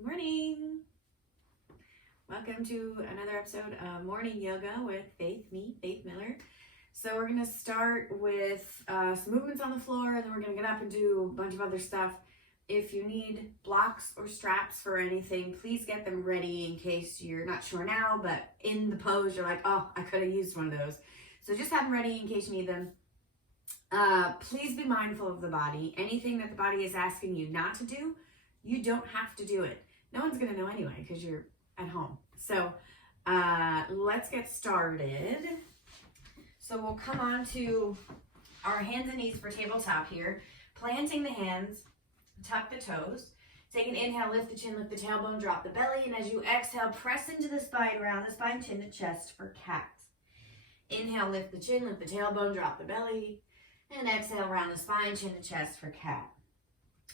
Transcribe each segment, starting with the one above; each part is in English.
Good morning. Welcome to another episode of Morning Yoga with Faith Miller. So we're going to start with some movements on the floor, and then we're going to get up and do a bunch of other stuff. If you need blocks or straps for anything, please get them ready in case you're not sure now, but in the pose you're like, oh, I could have used one of those. So just have them ready in case you need them. Please be mindful of the body. Anything that the body is asking you not to do, you don't have to do it. No one's going to know anyway because you're at home. So let's get started. So we'll come on to our hands and knees for tabletop here. Planting the hands, tuck the toes. Take an inhale, lift the chin, lift the tailbone, drop the belly. And as you exhale, press into the spine, round the spine, chin to chest for cat. Inhale, lift the chin, lift the tailbone, drop the belly. And exhale, round the spine, chin to chest for cat.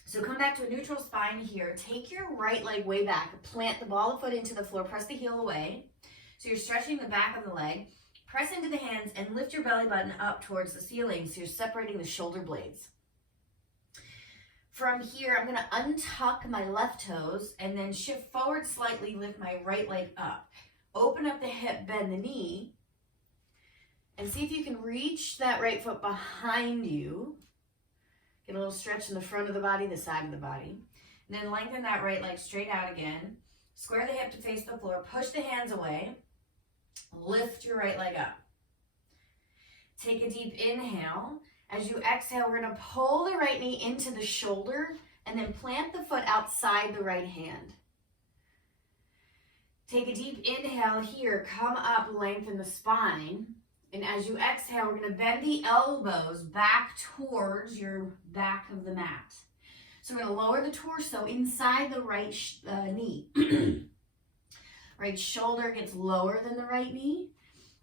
So come back to a neutral spine here. Take your right leg way back. Plant the ball of foot into the floor. Press the heel away. So you're stretching the back of the leg. Press into the hands and lift your belly button up towards the ceiling. So you're separating the shoulder blades. From here, I'm going to untuck my left toes and then shift forward slightly. Lift my right leg up. Open up the hip, bend the knee. And see if you can reach that right foot behind you. Get a little stretch in the front of the body, the side of the body. And then lengthen that right leg straight out again. Square the hip to face the floor. Push the hands away. Lift your right leg up. Take a deep inhale. As you exhale, we're going to pull the right knee into the shoulder and then plant the foot outside the right hand. Take a deep inhale here. Come up, lengthen the spine. And as you exhale, we're going to bend the elbows back towards your back of the mat. So we're going to lower the torso inside the right knee. Right shoulder gets lower than the right knee.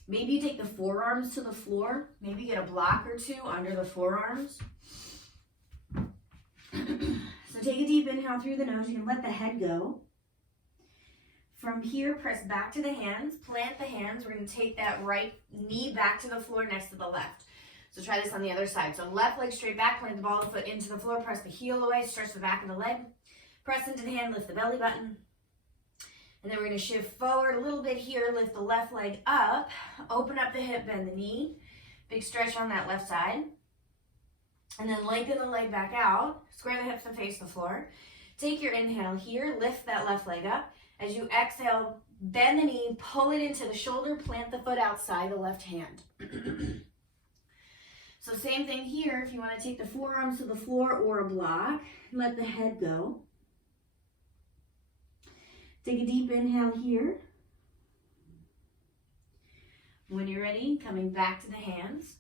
Maybe you take the forearms to the floor. Maybe get a block or two under the forearms. So take a deep inhale through the nose. You can let the head go. From here, press back to the hands, plant the hands. We're going to take that right knee back to the floor next to the left. So try this on the other side. So left leg straight back, plant the ball of the foot into the floor, press the heel away, stretch the back of the leg. Press into the hand, lift the belly button. And then we're going to shift forward a little bit here, lift the left leg up, open up the hip, bend the knee. Big stretch on that left side. And then lengthen the leg back out, square the hips to face the floor. Take your inhale here, lift that left leg up. As you exhale, bend the knee, pull it into the shoulder, plant the foot outside the left hand. So same thing here, if you want to take the forearms to the floor or a block, let the head go. Take a deep inhale here. When you're ready, coming back to the hands.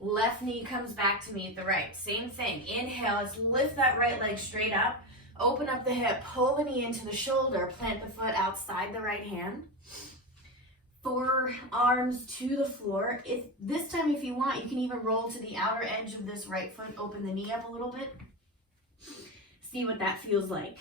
Left knee comes back to meet the right. Same thing, inhale, let's lift that right leg straight up. Open up the hip, pull the knee into the shoulder, plant the foot outside the right hand. Forearms to the floor. This time, if you want, you can even roll to the outer edge of this right foot, open the knee up a little bit. See what that feels like.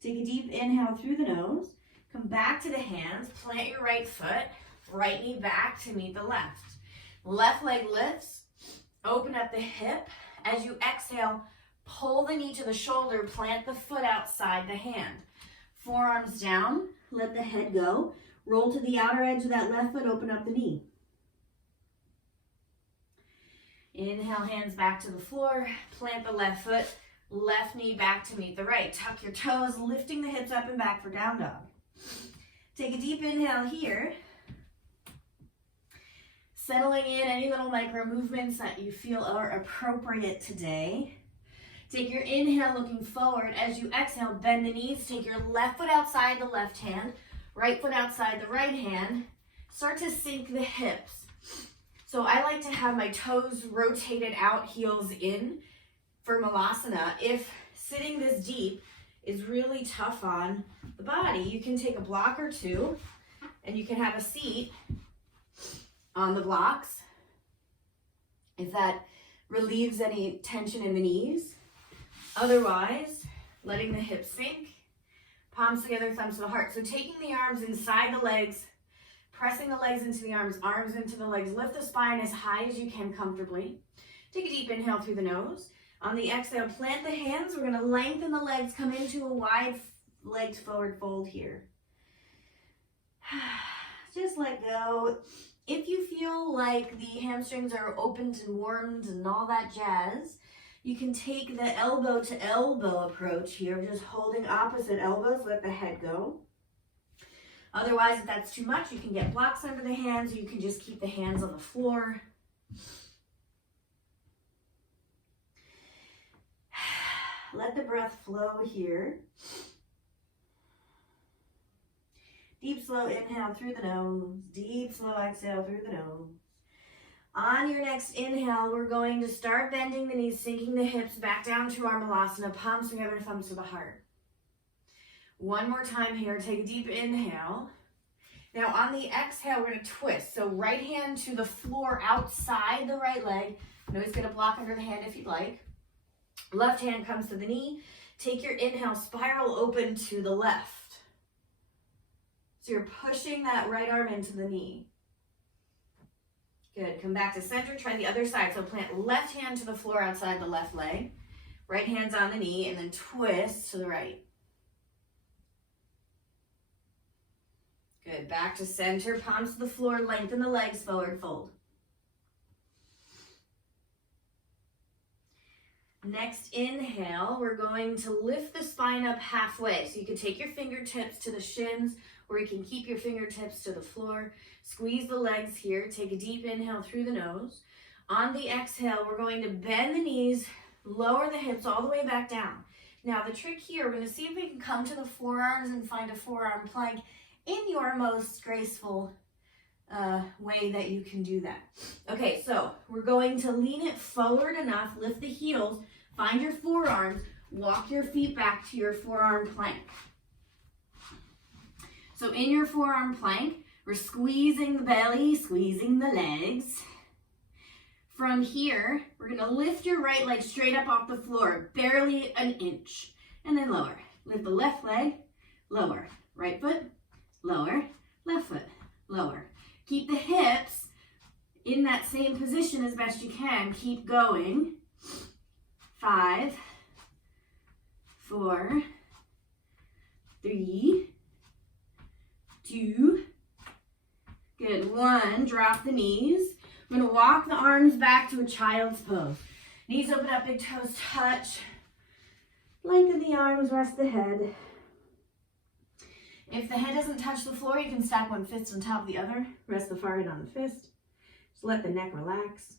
Take a deep inhale through the nose. Come back to the hands, plant your right foot, right knee back to meet the left. Left leg lifts, open up the hip. As you exhale, pull the knee to the shoulder, plant the foot outside the hand. Forearms down, let the head go. Roll to the outer edge of that left foot, open up the knee. Inhale, hands back to the floor, plant the left foot, left knee back to meet the right. Tuck your toes, lifting the hips up and back for down dog. Take a deep inhale here. Settling in any little micro movements that you feel are appropriate today. Take your inhale looking forward. As you exhale, bend the knees. Take your left foot outside the left hand, right foot outside the right hand. Start to sink the hips. So I like to have my toes rotated out, heels in for Malasana. If sitting this deep is really tough on the body, you can take a block or two and you can have a seat on the blocks if that relieves any tension in the knees. Otherwise, letting the hips sink, palms together, thumbs to the heart. So taking the arms inside the legs, pressing the legs into the arms into the legs. Lift the spine as high as you can comfortably. Take a deep inhale through the nose. On the exhale, plant the hands. We're gonna lengthen the legs, come into a wide legged forward fold here. Just let go. If you feel like the hamstrings are opened and warmed and all that jazz, you can take the elbow to elbow approach here, just holding opposite elbows, let the head go. Otherwise, if that's too much, you can get blocks under the hands, or you can just keep the hands on the floor. Let the breath flow here. Deep, slow inhale through the nose. Deep, slow exhale through the nose. On your next inhale, we're going to start bending the knees, sinking the hips back down to our malasana, palms together, thumbs to the heart. One more time here. Take a deep inhale. Now on the exhale, we're going to twist. So right hand to the floor outside the right leg. You can always get a block under the hand if you'd like. Left hand comes to the knee. Take your inhale, spiral open to the left. So you're pushing that right arm into the knee. Good. Come back to center. Try the other side. So plant left hand to the floor outside the left leg. Right hand's on the knee, and then twist to the right. Good. Back to center. Palms to the floor. Lengthen the legs. Forward fold. Next inhale, we're going to lift the spine up halfway. So you can take your fingertips to the shins, or you can keep your fingertips to the floor. Squeeze the legs here. Take a deep inhale through the nose. On the exhale, we're going to bend the knees, lower the hips all the way back down. Now the trick here, we're going to see if we can come to the forearms and find a forearm plank in your most graceful way that you can do that. Okay, so we're going to lean it forward enough, lift the heels, find your forearms, walk your feet back to your forearm plank. So in your forearm plank, we're squeezing the belly, squeezing the legs. From here, we're gonna lift your right leg straight up off the floor, barely an inch, and then lower. Lift the left leg, lower. Right foot, lower. Left foot, lower. Keep the hips in that same position as best you can. Keep going. 5, 4, 3, 2, good. 1, drop the knees. I'm going to walk the arms back to a child's pose. Knees open up, big toes touch. Lengthen the arms, rest the head. If the head doesn't touch the floor, you can stack one fist on top of the other. Rest the forehead on the fist. Just let the neck relax.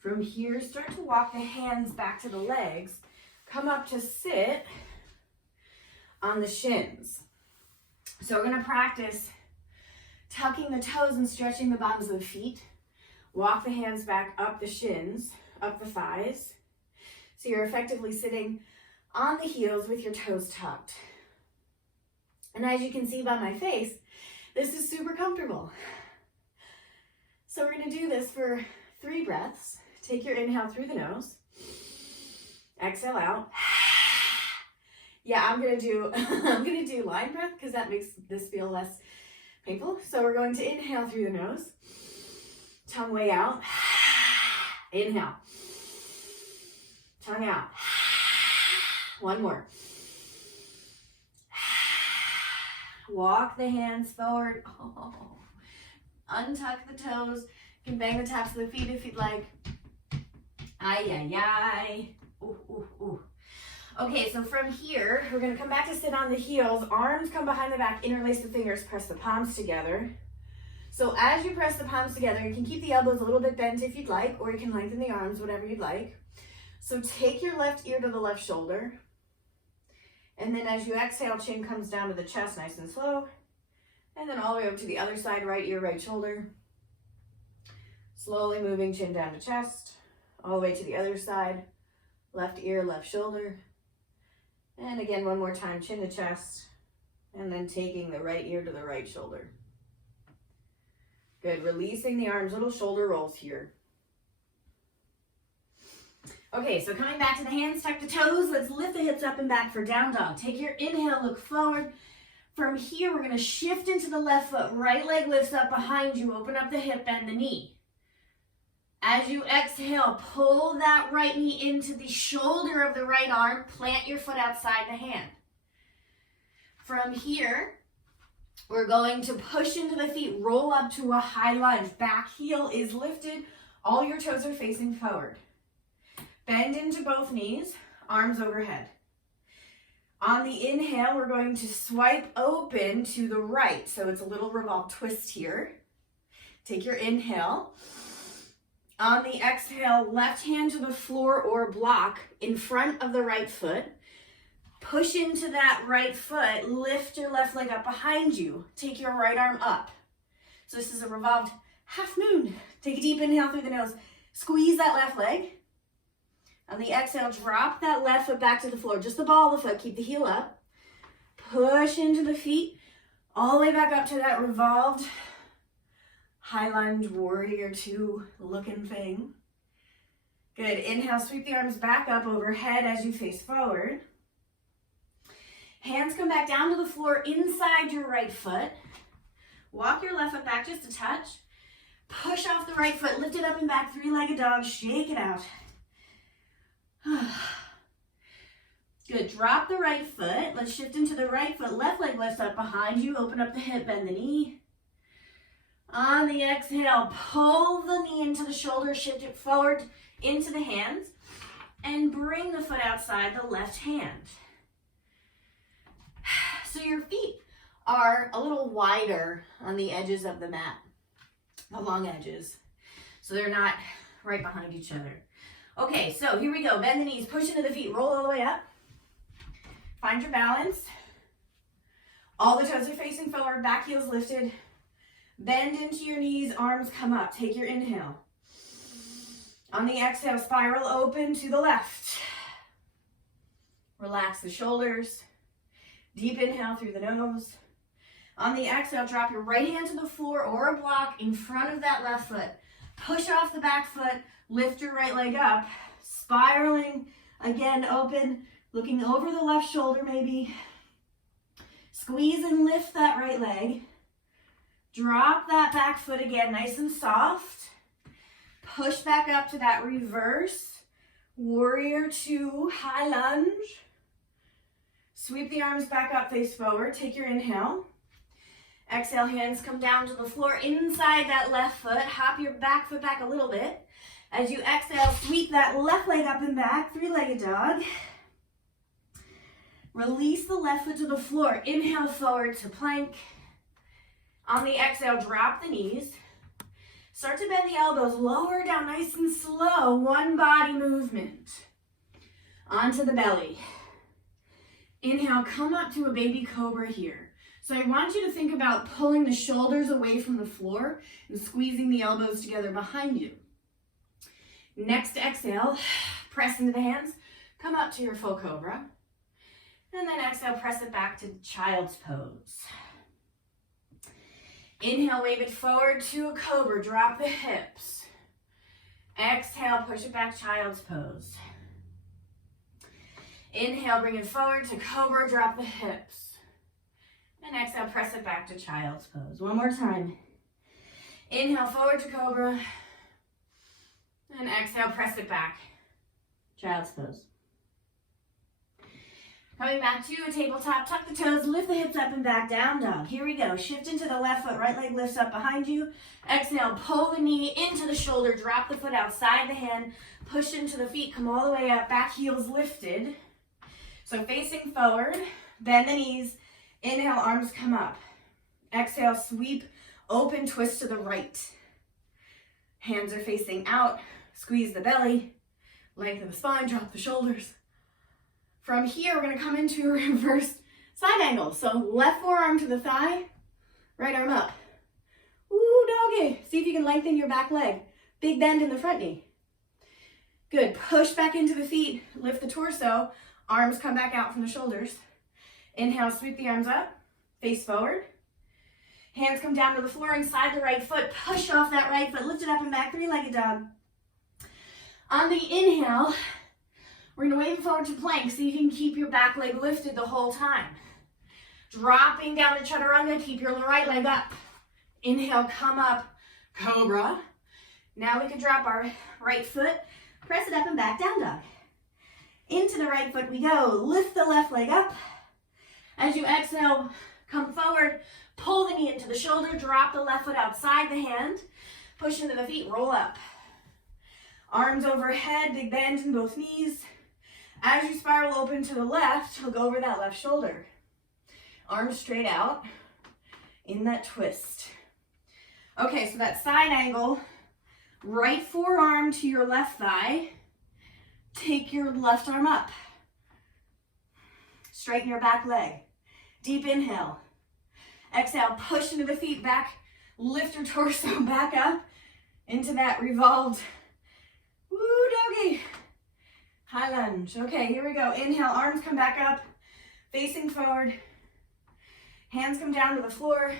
From here, start to walk the hands back to the legs. Come up to sit on the shins. So we're going to practice tucking the toes and stretching the bottoms of the feet. Walk the hands back up the shins, up the thighs. So you're effectively sitting on the heels with your toes tucked. And as you can see by my face, this is super comfortable. So we're going to do this for 3 breaths. Take your inhale through the nose. Exhale out. Yeah, I'm gonna do line breath because that makes this feel less painful. So we're going to inhale through the nose. Tongue way out. Inhale. Tongue out. One more. Walk the hands forward. Oh. Untuck the toes. You can bang the tops of the feet if you'd like. Ay, ay, ay. Ooh, ooh, ooh. Okay, so from here, we're going to come back to sit on the heels. Arms come behind the back. Interlace the fingers. Press the palms together. So as you press the palms together, you can keep the elbows a little bit bent if you'd like, or you can lengthen the arms, whatever you'd like. So take your left ear to the left shoulder. And then as you exhale, chin comes down to the chest, nice and slow. And then all the way up to the other side, right ear, right shoulder. Slowly moving chin down to chest. All the way to the other side. Left ear, left shoulder. And again, one more time, chin to chest. And then taking the right ear to the right shoulder. Good, releasing the arms, little shoulder rolls here. Okay, so coming back to the hands, tuck the toes. Let's lift the hips up and back for down dog. Take your inhale, look forward. From here, we're gonna shift into the left foot. Right leg lifts up behind you. Open up the hip, bend the knee. As you exhale, pull that right knee into the shoulder of the right arm. Plant your foot outside the hand. From here, we're going to push into the feet. Roll up to a high lunge. Back heel is lifted. All your toes are facing forward. Bend into both knees, arms overhead. On the inhale, we're going to swipe open to the right. So it's a little revolved twist here. Take your inhale. On the exhale, left hand to the floor or block in front of the right foot. Push into that right foot. Lift your left leg up behind you. Take your right arm up. So this is a revolved half moon. Take a deep inhale through the nose. Squeeze that left leg. On the exhale, drop that left foot back to the floor. Just the ball of the foot. Keep the heel up. Push into the feet. All the way back up to that revolved high lunge warrior two looking thing. Good. Inhale, sweep the arms back up overhead as you face forward. Hands come back down to the floor inside your right foot. Walk your left foot back just a touch. Push off the right foot. Lift it up and back. Three-legged dog. Shake it out. Good. Drop the right foot. Let's shift into the right foot. Left leg lifts up behind you. Open up the hip. Bend the knee. On the exhale, pull the knee into the shoulder. Shift it forward into the hands. And bring the foot outside the left hand. So your feet are a little wider on the edges of the mat. The long edges. So they're not right behind each other. Okay, so here we go. Bend the knees, push into the feet, roll all the way up. Find your balance. All the toes are facing forward, back heels lifted. Bend into your knees, arms come up. Take your inhale. On the exhale, spiral open to the left. Relax the shoulders. Deep inhale through the nose. On the exhale, drop your right hand to the floor or a block in front of that left foot. Push off the back foot. Lift your right leg up, spiraling again open, looking over the left shoulder maybe. Squeeze and lift that right leg. Drop that back foot again, nice and soft. Push back up to that reverse warrior two high lunge. Sweep the arms back up, face forward. Take your inhale. Exhale, hands come down to the floor inside that left foot. Hop your back foot back a little bit. As you exhale, sweep that left leg up and back, three-legged dog. Release the left foot to the floor. Inhale forward to plank. On the exhale, drop the knees. Start to bend the elbows, lower down nice and slow. One body movement. Onto the belly. Inhale, come up to a baby cobra here. So I want you to think about pulling the shoulders away from the floor and squeezing the elbows together behind you. Next exhale, press into the hands, come up to your full cobra. And then exhale, press it back to child's pose. Inhale, wave it forward to a cobra, drop the hips. Exhale, push it back, child's pose. Inhale, bring it forward to cobra, drop the hips. And exhale, press it back to child's pose. One more time. Inhale, forward to cobra. And exhale, press it back. Child's pose. Coming back to a tabletop, tuck the toes, lift the hips up and back, down dog. Here we go. Shift into the left foot, right leg lifts up behind you. Exhale, pull the knee into the shoulder, drop the foot outside the hand, push into the feet, come all the way up, back heels lifted. So facing forward, bend the knees, inhale, arms come up. Exhale, sweep, open, twist to the right. Hands are facing out, squeeze the belly, lengthen the spine, drop the shoulders. From here, we're gonna come into a reverse side angle. So left forearm to the thigh, right arm up. Ooh, doggy. See if you can lengthen your back leg. Big bend in the front knee. Good, push back into the feet, lift the torso, arms come back out from the shoulders. Inhale, sweep the arms up, face forward. Hands come down to the floor inside the right foot, push off that right foot, lift it up and back, three-legged dog. On the inhale, we're gonna wave it forward to plank. See if you can keep your back leg lifted the whole time. Dropping down to chaturanga, keep your right leg up. Inhale, come up, cobra. Now we can drop our right foot, press it up and back, down dog. Into the right foot we go. Lift the left leg up. As you exhale, come forward, pull the knee into the shoulder, drop the left foot outside the hand, push into the feet, roll up. Arms overhead, big bend in both knees. As you spiral open to the left, look over that left shoulder. Arms straight out in that twist. Okay, so that side angle, right forearm to your left thigh. Take your left arm up. Straighten your back leg. Deep inhale. Exhale, push into the feet back. Lift your torso back up into that revolved. Woo, doggy. High lunge. Okay, here we go. Inhale, arms come back up, facing forward. Hands come down to the floor.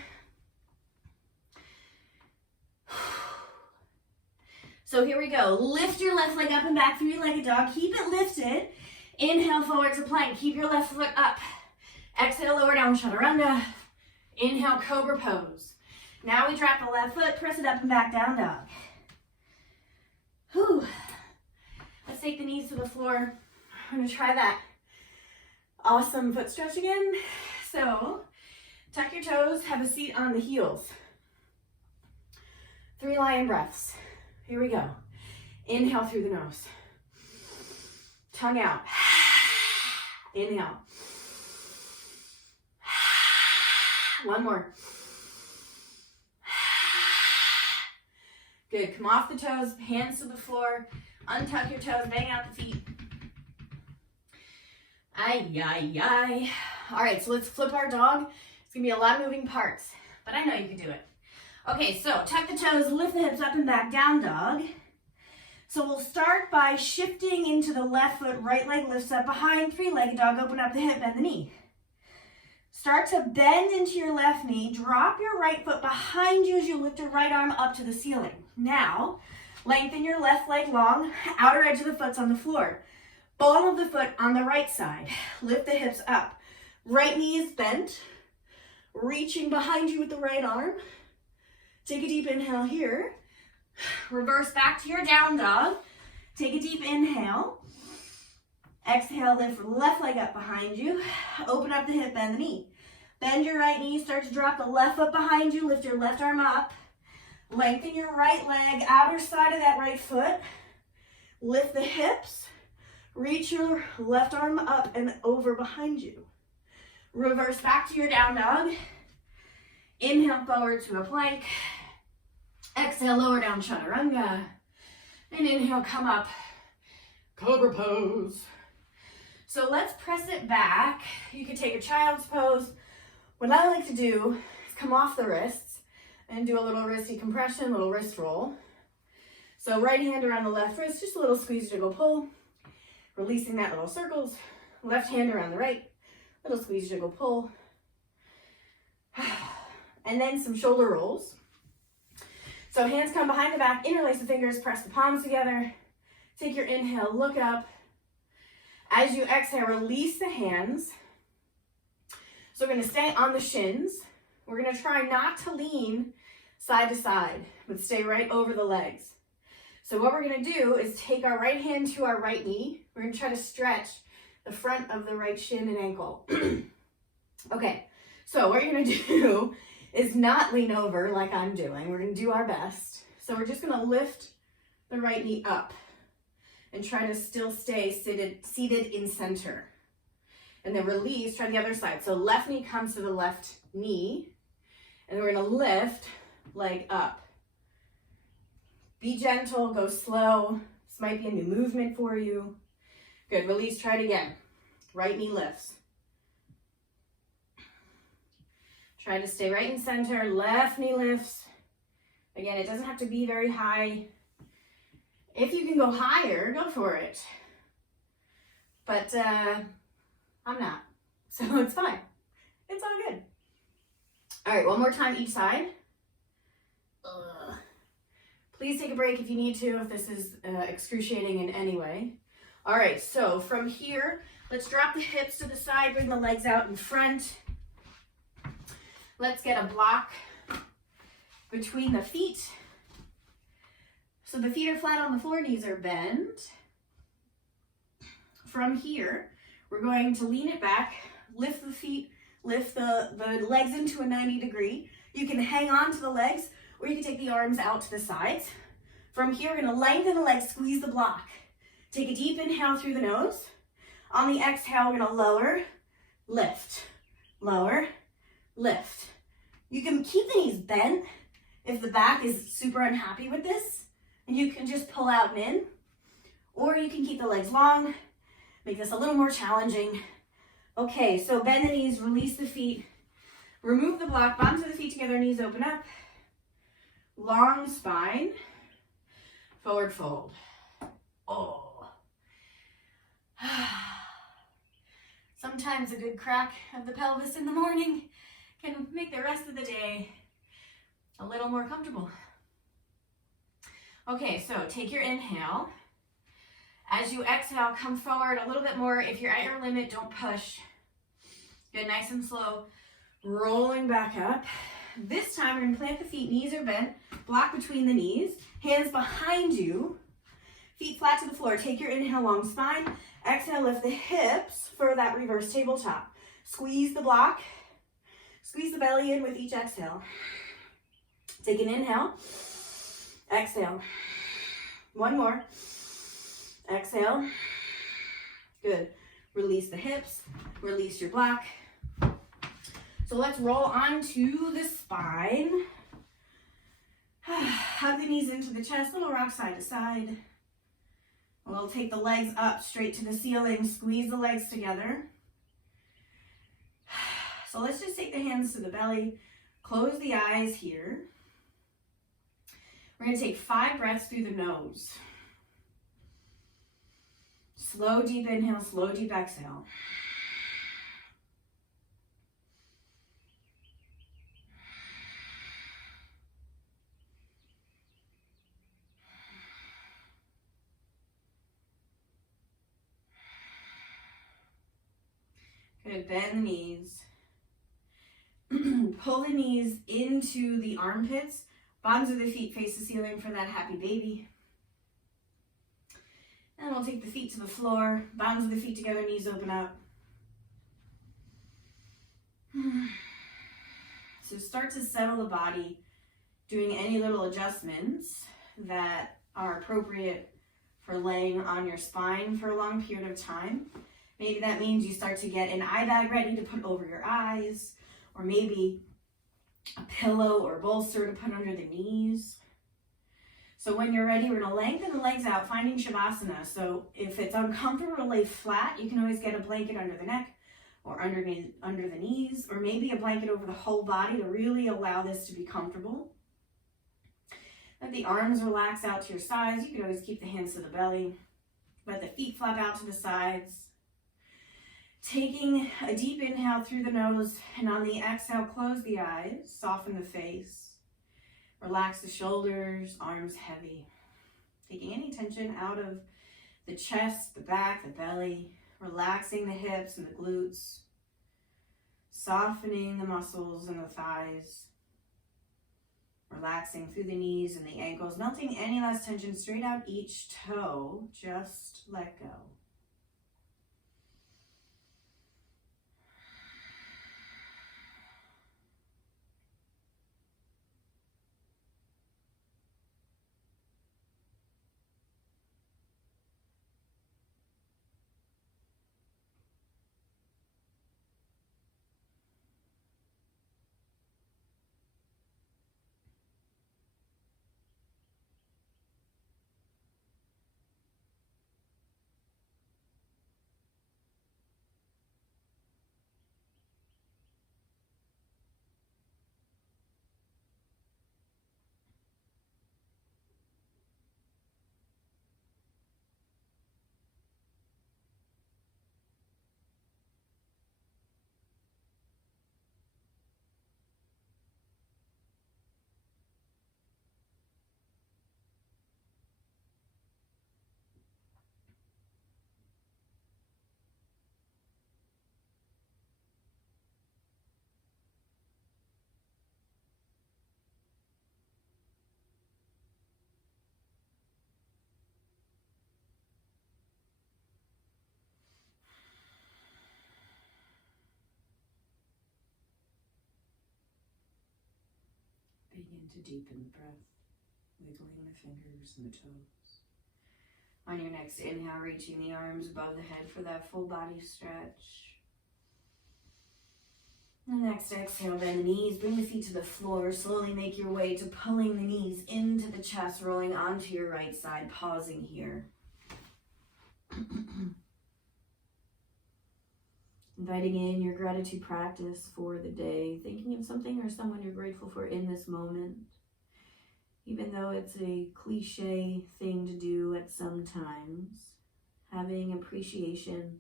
So here we go. Lift your left leg up and back, three-legged dog. Keep it lifted. Inhale, forward to plank. Keep your left foot up. Exhale, lower down, chaturanga. Inhale, cobra pose. Now we drop the left foot, press it up and back, down dog. Whew. Let's take the knees to the floor. I'm gonna try that awesome foot stretch again. So, tuck your toes, have a seat on the heels. 3 lion breaths. Here we go. Inhale through the nose. Tongue out. Inhale. One more. Good. Come off the toes, hands to the floor. Untuck your toes, bang out the feet. Ay, ay, ay. All right, so let's flip our dog. It's gonna be a lot of moving parts, but I know you can do it. Okay, so tuck the toes, lift the hips up and back, down dog. So we'll start by shifting into the left foot, right leg lifts up behind, three-legged dog, open up the hip, bend the knee. Start to bend into your left knee, drop your right foot behind you as you lift your right arm up to the ceiling. Now, lengthen your left leg long, outer edge of the foot's on the floor. Ball of the foot on the right side. Lift the hips up. Right knee is bent, reaching behind you with the right arm. Take a deep inhale here. Reverse back to your down dog. Take a deep inhale. Exhale, lift left leg up behind you. Open up the hip, bend the knee. Bend your right knee, start to drop the left foot behind you. Lift your left arm up. Lengthen your right leg, outer side of that right foot. Lift the hips. Reach your left arm up and over behind you. Reverse back to your down dog. Inhale forward to a plank. Exhale, lower down, chaturanga. And inhale, come up, cobra pose. So let's press it back. You can take a child's pose. What I like to do is come off the wrists and do a little wrist decompression, little wrist roll. So right hand around the left wrist, just a little squeeze, jiggle, pull. Releasing that little circles. Left hand around the right, little squeeze, jiggle, pull. And then some shoulder rolls. So hands come behind the back, interlace the fingers, press the palms together. Take your inhale, look up. As you exhale, release the hands. So we're gonna stay on the shins. We're gonna try not to lean side to side, but stay right over the legs. So what we're gonna do is take our right hand to our right knee. We're gonna try to stretch the front of the right shin and ankle. Okay, so what you're gonna do is not lean over like I'm doing. We're gonna do our best. So we're just gonna lift the right knee up and try to still stay seated in center. And then release, try the other side. So left knee comes to the left knee, and then we're gonna lift, leg up. Be gentle, go slow. This might be a new movement for you. Good, release, try it again. Right knee lifts. Try to stay right in center, left knee lifts. Again, it doesn't have to be very high. If you can go higher, go for it. But I'm not, so it's fine. It's all good. All right, one more time each side. Please take a break if you need to, if this is excruciating in any way. All right, so from here, let's drop the hips to the side, bring the legs out in front. Let's get a block between the feet. So the feet are flat on the floor, knees are bent. From here, we're going to lean it back, lift the feet, lift the legs into a 90 degree. You can hang on to the legs, or you can take the arms out to the sides. From here, we're gonna lengthen the legs, squeeze the block. Take a deep inhale through the nose. On the exhale, we're gonna lower, lift, lower, lift. You can keep the knees bent if the back is super unhappy with this, and you can just pull out and in, or you can keep the legs long, make this a little more challenging. Okay, so bend the knees, release the feet, remove the block, bottoms of the feet together, knees open up, long spine, forward fold. Oh. Sometimes a good crack of the pelvis in the morning can make the rest of the day a little more comfortable. Okay, so take your inhale. As you exhale, come forward a little bit more. If you're at your limit, don't push. Good, nice and slow. Rolling back up. This time, we're gonna plant the feet, knees are bent, block between the knees, hands behind you, feet flat to the floor. Take your inhale, long spine. Exhale, lift the hips for that reverse tabletop. Squeeze the block. Squeeze the belly in with each exhale. Take an inhale. Exhale. One more. Exhale. Good. Release the hips. Release your block. So let's roll onto the spine. Hug the knees into the chest. Little rock side to side. We'll take the legs up straight to the ceiling. Squeeze the legs together. So let's just take the hands to the belly. Close the eyes here. We're going to take 5 breaths through the nose. Slow, deep inhale, slow, deep exhale. Good, bend the knees. Pull the knees into the armpits. Bottoms of the feet face the ceiling for that happy baby. And we'll take the feet to the floor. Bottoms of the feet together, knees open up. So start to settle the body, doing any little adjustments that are appropriate for laying on your spine for a long period of time. Maybe that means you start to get an eye bag ready to put over your eyes, or maybe a pillow or bolster to put under the knees. So when you're ready, we're going to lengthen the legs out, finding Shavasana. So if it's uncomfortable to lay flat, you can always get a blanket under the neck or under the knees, or maybe a blanket over the whole body to really allow this to be comfortable. Let the arms relax out to your sides. You can always keep the hands to the belly. Let the feet flap out to the sides. Taking a deep inhale through the nose, and on the exhale, close the eyes, soften the face. Relax the shoulders, arms heavy. Taking any tension out of the chest, the back, the belly. Relaxing the hips and the glutes. Softening the muscles in the thighs. Relaxing through the knees and the ankles. Melting any less tension straight out each toe. Just let go. begin to deepen the breath, wiggling the fingers and the toes. On your next inhale, reaching the arms above the head for that full body stretch. The next exhale, bend the knees, bring the feet to the floor. Slowly make your way to pulling the knees into the chest, rolling onto your right side, pausing here. Inviting in your gratitude practice for the day, thinking of something or someone you're grateful for in this moment. Even though it's a cliche thing to do at some times, having appreciation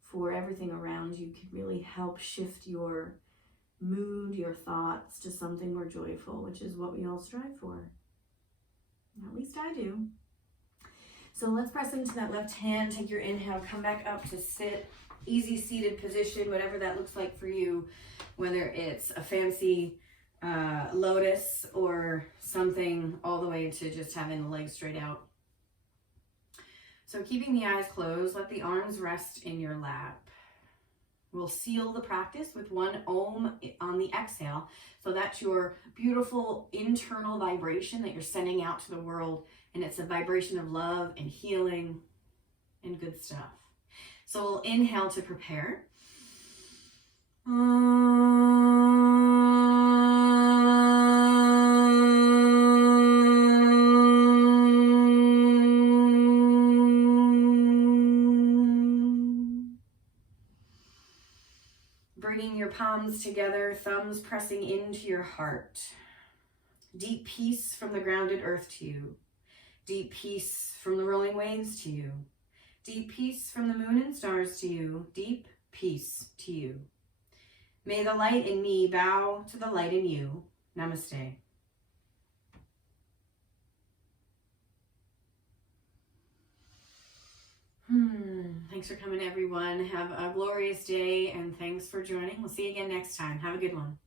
for everything around you can really help shift your mood, your thoughts to something more joyful, which is what we all strive for. At least I do. So let's press into that left hand, take your inhale, come back up to sit, easy seated position, whatever that looks like for you, whether it's a fancy lotus or something all the way to just having the legs straight out. So keeping the eyes closed, let the arms rest in your lap. We'll seal the practice with one Om on the exhale. So that's your beautiful internal vibration that you're sending out to the world. And it's a vibration of love and healing and good stuff. So we'll inhale to prepare. Bringing your palms together, thumbs pressing into your heart. Deep peace from the grounded earth to you. Deep peace from the rolling waves to you. Deep peace from the moon and stars to you. Deep peace to you. May the light in me bow to the light in you. Namaste. Thanks for coming, everyone. Have a glorious day, and thanks for joining. We'll see you again next time. Have a good one.